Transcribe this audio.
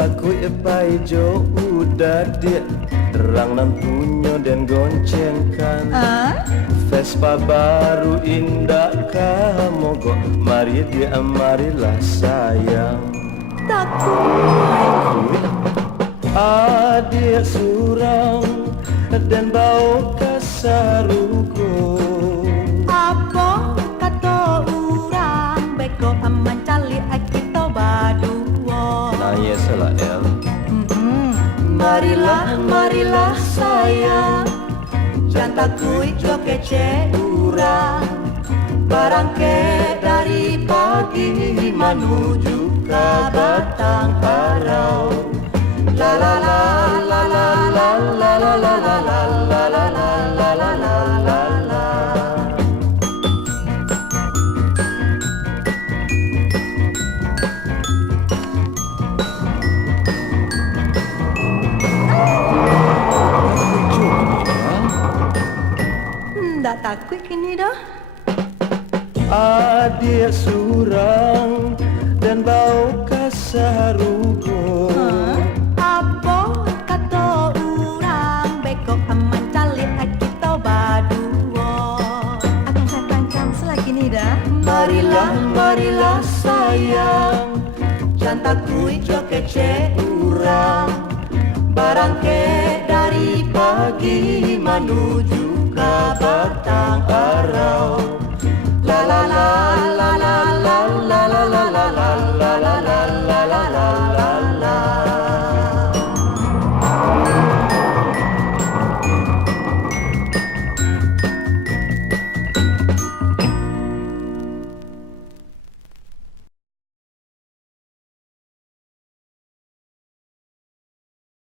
takut pai jo udah dia terang nantunya dan goncengkan. Vespa baru indah kamu go, mari dia marilah sayang. Takut adik surang dan bau kasarugo. apa kata orang beko aman cali kita berdua. Nah ya salah El. Marilah, marilah sayang, jangan takut jo kece urang. Barangke dari pagi menuju ke batang harau. La la la la la la la la la la la la la la la la la la. Tak takut kini dah. Adik surang dan bau kasarugo. Apa kata orang beko aman cali kita berdua. Akan saya rancang selagi ni dah. Marilah, marilah sayang, jangan takut jo kece orang. Barangke dari pagi menuju ke batang harau.